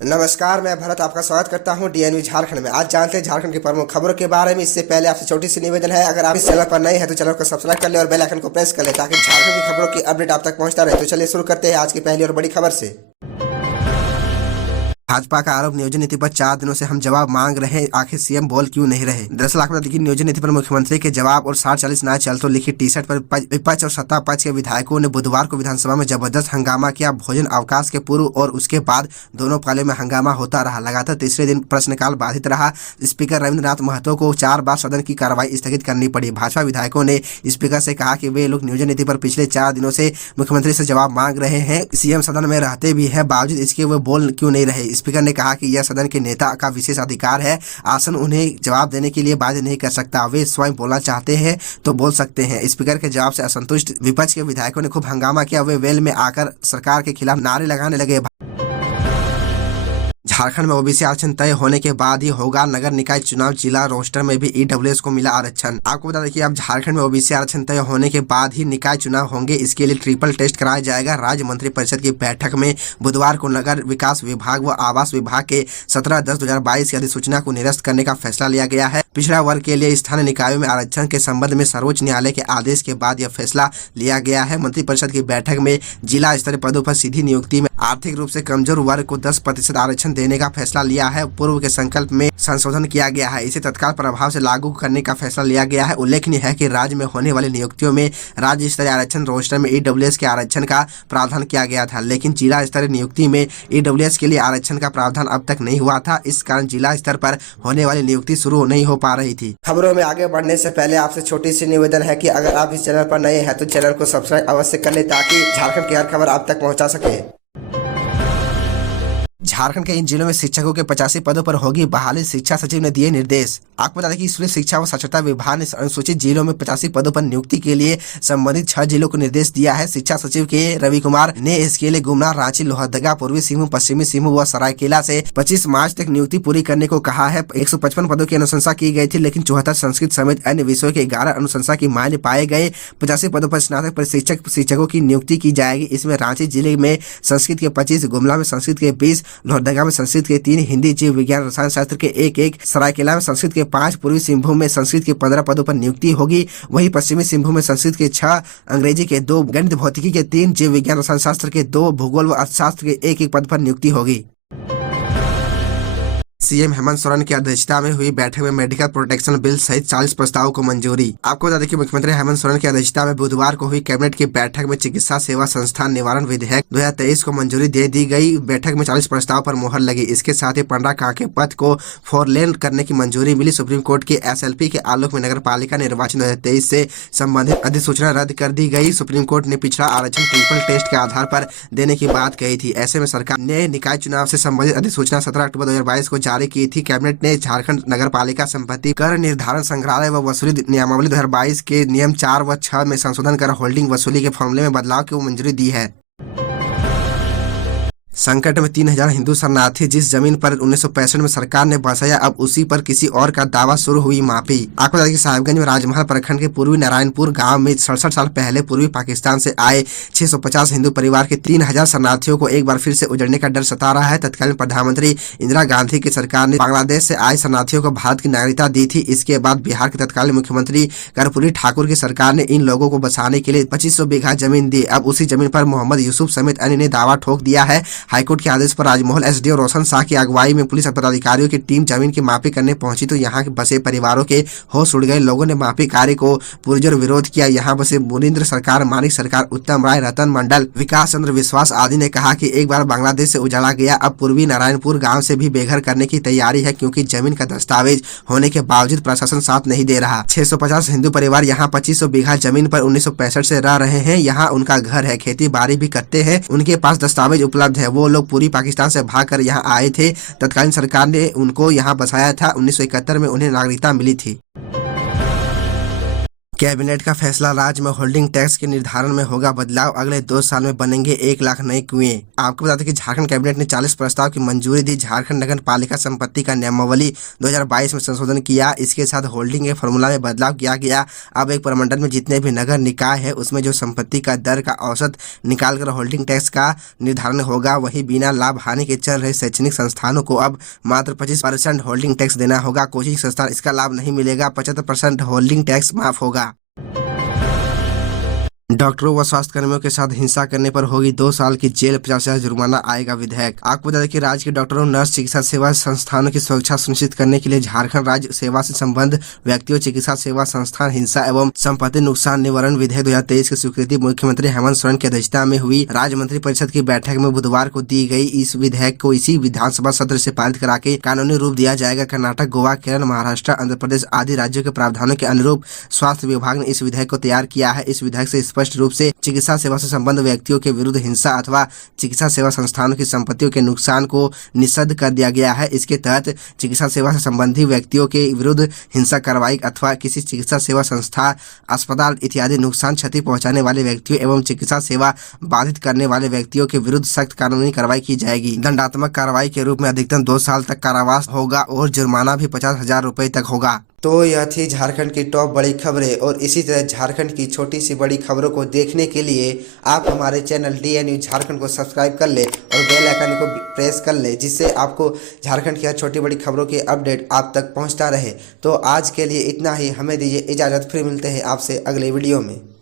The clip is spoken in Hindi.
नमस्कार, मैं भरत आपका स्वागत करता हूं डीएनवी झारखंड में। आज जानते हैं झारखंड की प्रमुख खबरों के बारे में। इससे पहले आपसे छोटी सी निवेदन है, अगर आप इस चैनल पर नए हैं तो चैनल को सब्सक्राइब कर ले और बेल आइकन को प्रेस कर ले ताकि झारखंड की खबरों की अपडेट आप तक पहुंचता रहे। तो चलिए शुरू करते हैं आज की पहली और बड़ी खबर से। भाजपा का आरोप, नियोजन नीति पर 4 दिनों से हम जवाब मांग रहे हैं, आखिर सीएम बोल क्यों नहीं रहे। दरअसल आपको बता दें कि नियोजन नीति पर मुख्यमंत्री के जवाब और 60-40 ना चल तो लिखी टी शर्ट पर विपक्ष और सत्ता पक्ष के विधायकों ने बुधवार को विधानसभा में जबरदस्त हंगामा किया। भोजन अवकाश के पूर्व और उसके बाद दोनों कालों में हंगामा होता रहा। लगातार तीसरे दिन प्रश्नकाल बाधित रहा। स्पीकर रविंद्रनाथ महतो को 4 बार सदन की कार्रवाई स्थगित करनी पड़ी। भाजपा विधायकों ने स्पीकर से कहा कि वे लोग नियोजन नीति पर पिछले 4 दिनों से मुख्यमंत्री से जवाब मांग रहे हैं। सीएम सदन में रहते भी है, बावजूद इसके वे बोल क्यों नहीं रहे। स्पीकर ने कहा कि यह सदन के नेता का विशेष अधिकार है, आसन उन्हें जवाब देने के लिए बाध्य नहीं कर सकता। वे स्वयं बोलना चाहते हैं तो बोल सकते हैं। स्पीकर के जवाब से असंतुष्ट विपक्ष के विधायकों ने खूब हंगामा किया। वे वेल में आकर सरकार के खिलाफ नारे लगाने लगे। झारखंड में ओबीसी आरक्षण तय होने के बाद ही होगा नगर निकाय चुनाव। जिला रोस्टर में भी ईडब्ल्यूएस को मिला आरक्षण। आपको बता दें कि अब झारखंड में ओबीसी आरक्षण तय होने के बाद ही निकाय चुनाव होंगे। इसके लिए ट्रिपल टेस्ट कराया जाएगा। राज्य मंत्रिपरिषद की बैठक में बुधवार को नगर विकास विभाग व आवास विभाग के 17/10/2022 की अधिसूचना को निरस्त करने का फैसला लिया गया है। पिछड़ा वर्ग के लिए स्थानीय निकायों में आरक्षण के संबंध में सर्वोच्च न्यायालय के आदेश के बाद यह फैसला लिया गया है। मंत्रिपरिषद की बैठक में जिला स्तरीय पदों पर सीधी नियुक्ति में आर्थिक रूप से कमजोर वर्ग को 10% आरक्षण देने का फैसला लिया है। पूर्व के संकल्प में संशोधन किया गया है। इसे तत्काल प्रभाव से लागू करने का फैसला लिया गया है। उल्लेखनीय है कि राज्य में होने वाली नियुक्तियों में राज्य स्तरीय आरक्षण रोस्टर में ईडब्ल्यूएस के आरक्षण का प्रावधान किया गया था, लेकिन जिला स्तरीय नियुक्ति में ईडब्ल्यूएस के लिए आरक्षण का प्रावधान अब तक नहीं हुआ था। इस कारण जिला स्तर पर होने वाली नियुक्ति शुरू नहीं हो पा रही थी। खबरों में आगे बढ़ने से पहले आपसे छोटी सी निवेदन है कि अगर आप इस चैनल पर नए हैं तो चैनल को सब्सक्राइब अवश्य कर ले ताकि झारखंड की हर खबर आप तक पहुंचा सके। झारखंड के इन जिलों में शिक्षकों के 85 पदों पर होगी बहाली, शिक्षा सचिव ने दिए निर्देश। आपको बता दें कि स्कूली शिक्षा व साक्षरता विभाग ने अनुसूचित जिलों में 85 पदों पर नियुक्ति के लिए संबंधित 6 जिलों को निर्देश दिया है। शिक्षा सचिव के रवि कुमार ने इसके लिए गुमला, रांची, लोहरदगा, पूर्वी सिंहभूम, पश्चिमी सिंहभूम व सरायकेला से 25 मार्च तक नियुक्ति पूरी करने को कहा है। 155 पदों की अनुशंसा की गई थी, लेकिन 74 संस्कृत समेत अन्य विषयों के 11 अनुशंसा की मान्य पाए गए। 85 पदों पर स्नातक प्रशिक्षक शिक्षकों की नियुक्ति की जाएगी। इसमें रांची जिले में संस्कृत के 25, गुमला में संस्कृत के 20, लोहरदगा में संस्कृत के 3, हिंदी, जीव विज्ञान, रसायन शास्त्र के 1-1, सरायकेला में संस्कृत के 5, पूर्वी सिंहभूम में संस्कृत के 15 पदों पर नियुक्ति होगी। वहीं पश्चिमी सिंहभूम में संस्कृत के 6, अंग्रेजी के 2, गणित भौतिकी के 3, जीव विज्ञान रसायन शास्त्र के 2, भूगोल व अर्थशास्त्र के 1-1 पद पर नियुक्ति होगी। सीएम हेमंत सोरेन की अध्यक्षता में हुई बैठक में मेडिकल प्रोटेक्शन बिल सहित 40 प्रस्तावों को मंजूरी। आपको बता दें कि मुख्यमंत्री हेमंत सोरेन की अध्यक्षता में बुधवार को हुई कैबिनेट की बैठक में चिकित्सा सेवा संस्थान निवारण विधेयक 2023 को मंजूरी दे दी गई। बैठक में 40 प्रस्ताव पर मुहर लगी। इसके साथ ही पंडरा काके पथ को 4 लेन करने की मंजूरी मिली। सुप्रीम कोर्ट की एसएलपी के आलोक में नगर पालिका निर्वाचन 2023 से संबंधित अधिसूचना रद्द कर दी गई। सुप्रीम कोर्ट ने पिछड़ा आरक्षण ट्रिपल टेस्ट के आधार पर देने की बात कही थी। ऐसे में सरकार ने निकाय चुनाव से संबंधित अधिसूचना 17 अक्टूबर 2022 को जारी की थी। कैबिनेट ने झारखंड नगर पालिका संपत्ति कर निर्धारण संग्रहालय व वसूली नियमावली 2022 के नियम 4 व 6 में संशोधन कर होल्डिंग वसूली के फॉर्मूले में बदलाव की मंजूरी दी है। संकट में 3000 हिंदू शरणार्थी, जिस जमीन पर 1965 में सरकार ने बसाया अब उसी पर किसी और का दावा, शुरू हुई माफी। आपको बता दें कि साहिबगंज में राजमहल प्रखंड के पूर्वी नारायणपुर गांव में 67 साल पहले पूर्वी पाकिस्तान से आए 650 हिंदू परिवार के 3000 शरणार्थियों को एक बार फिर से उजड़ने का डर सता रहा है। तत्कालीन प्रधानमंत्री इंदिरा गांधी की सरकार ने बांग्लादेश से आए शरणार्थियों को भारत की नागरिकता दी थी। इसके बाद बिहार के तत्कालीन मुख्यमंत्री कर्पूरी ठाकुर की सरकार ने इन लोगों को बसाने के लिए 2500 बीघा जमीन दी। अब उसी जमीन पर मोहम्मद यूसुफ समेत अन्य ने दावा ठोक दिया है। हाईकोर्ट के आदेश पर राजमहल एसडीओ रोशन शाह की अगुवाई में पुलिस पदाधिकारियों की टीम जमीन की मापी करने पहुंची तो यहां के बसे परिवारों के होश उड़ गए। लोगों ने मापी कार्य को पुरजोर विरोध किया। यहां बसे मुनिंद्र सरकार, मानिक सरकार, उत्तम राय, रतन मंडल, विकास चंद्र विश्वास आदि ने कहा कि एक बार बांग्लादेश से उजाड़ा गया, अब पूर्वी नारायणपुर गांव से भी बेघर करने की तैयारी है, क्योंकि जमीन का दस्तावेज होने के बावजूद प्रशासन साथ नहीं दे रहा। 650 हिंदू परिवार यहाँ 2500 बीघा जमीन पर 1965 से रह रहे हैं। यहाँ उनका घर है, खेती बाड़ी भी करते हैं, उनके पास दस्तावेज उपलब्ध है। वो लोग पूरी पाकिस्तान से भागकर यहाँ आए थे। तत्कालीन सरकार ने उनको यहाँ बसाया था। 1971 में उन्हें नागरिकता मिली थी। कैबिनेट का फैसला, राज्य में होल्डिंग टैक्स के निर्धारण में होगा बदलाव, अगले 2 साल में बनेंगे 1 लाख नए कुएं। आपको बता दें कि झारखंड कैबिनेट ने 40 प्रस्ताव की मंजूरी दी। झारखंड नगर पालिका संपत्ति का नियमावली 2022 में संशोधन किया। इसके साथ होल्डिंग के फॉर्मूला में बदलाव किया गया। अब एक प्रमंडल में जितने भी नगर निकाय है उसमें जो संपत्ति का दर का औसत निकालकर होल्डिंग टैक्स का निर्धारण होगा। वहीं बिना लाभ हानि के चल रहे शैक्षणिक संस्थानों को अब मात्र 25% होल्डिंग टैक्स देना होगा। कोचिंग संस्थान इसका लाभ नहीं मिलेगा। 75% होल्डिंग टैक्स माफ होगा। डॉक्टरों व स्वास्थ्यकर्मियों के साथ हिंसा करने पर होगी 2 साल की जेल, 50,000 जुर्माना आएगा विधेयक। आपको बता दें कि राज्य के डॉक्टरों, नर्स, चिकित्सा सेवा संस्थानों की सुरक्षा सुनिश्चित करने के लिए झारखंड राज्य सेवा से संबद्ध व्यक्तियों, चिकित्सा सेवा संस्थान हिंसा एवं संपत्ति नुकसान निवारण विधेयक 2023 की स्वीकृति मुख्यमंत्री हेमंत सोरेन की अध्यक्षता में हुई राज्य मंत्री परिषद की बैठक में बुधवार को दी गई। इस विधेयक को इसी विधानसभा सत्र से पारित करा के कानूनी रूप दिया जाएगा। कर्नाटक, गोवा, केरल, महाराष्ट्र, आंध्र प्रदेश आदि राज्यों के प्रावधानों के अनुरूप स्वास्थ्य विभाग ने इस विधेयक को तैयार किया है। इस विधेयक से स्पष्ट रूप से चिकित्सा सेवा से संबंध व्यक्तियों के विरुद्ध हिंसा अथवा चिकित्सा सेवा संस्थानों की संपत्तियों के नुकसान को निषिद्ध कर दिया गया है। इसके तहत चिकित्सा सेवा से संबंधी व्यक्तियों के विरुद्ध हिंसा, कार्रवाई अथवा किसी चिकित्सा सेवा संस्था, अस्पताल इत्यादि नुकसान, क्षति पहुंचाने वाले व्यक्तियों एवं चिकित्सा सेवा बाधित करने वाले व्यक्तियों के विरुद्ध सख्त कानूनी कार्रवाई की जाएगी। दंडात्मक कार्रवाई के रूप में अधिकतम 2 साल तक कारावास होगा और जुर्माना भी 50,000 रुपए तक होगा। तो यह थी झारखंड की टॉप बड़ी खबरें, और इसी तरह झारखंड की छोटी सी बड़ी खबरों को देखने के लिए आप हमारे चैनल DN न्यूज़ झारखंड को सब्सक्राइब कर ले और बेल आइकन को प्रेस कर ले, जिससे आपको झारखंड की हर छोटी बड़ी खबरों की अपडेट आप तक पहुंचता रहे। तो आज के लिए इतना ही, हमें दीजिए इजाज़त, फिर मिलते हैं आपसे अगले वीडियो में।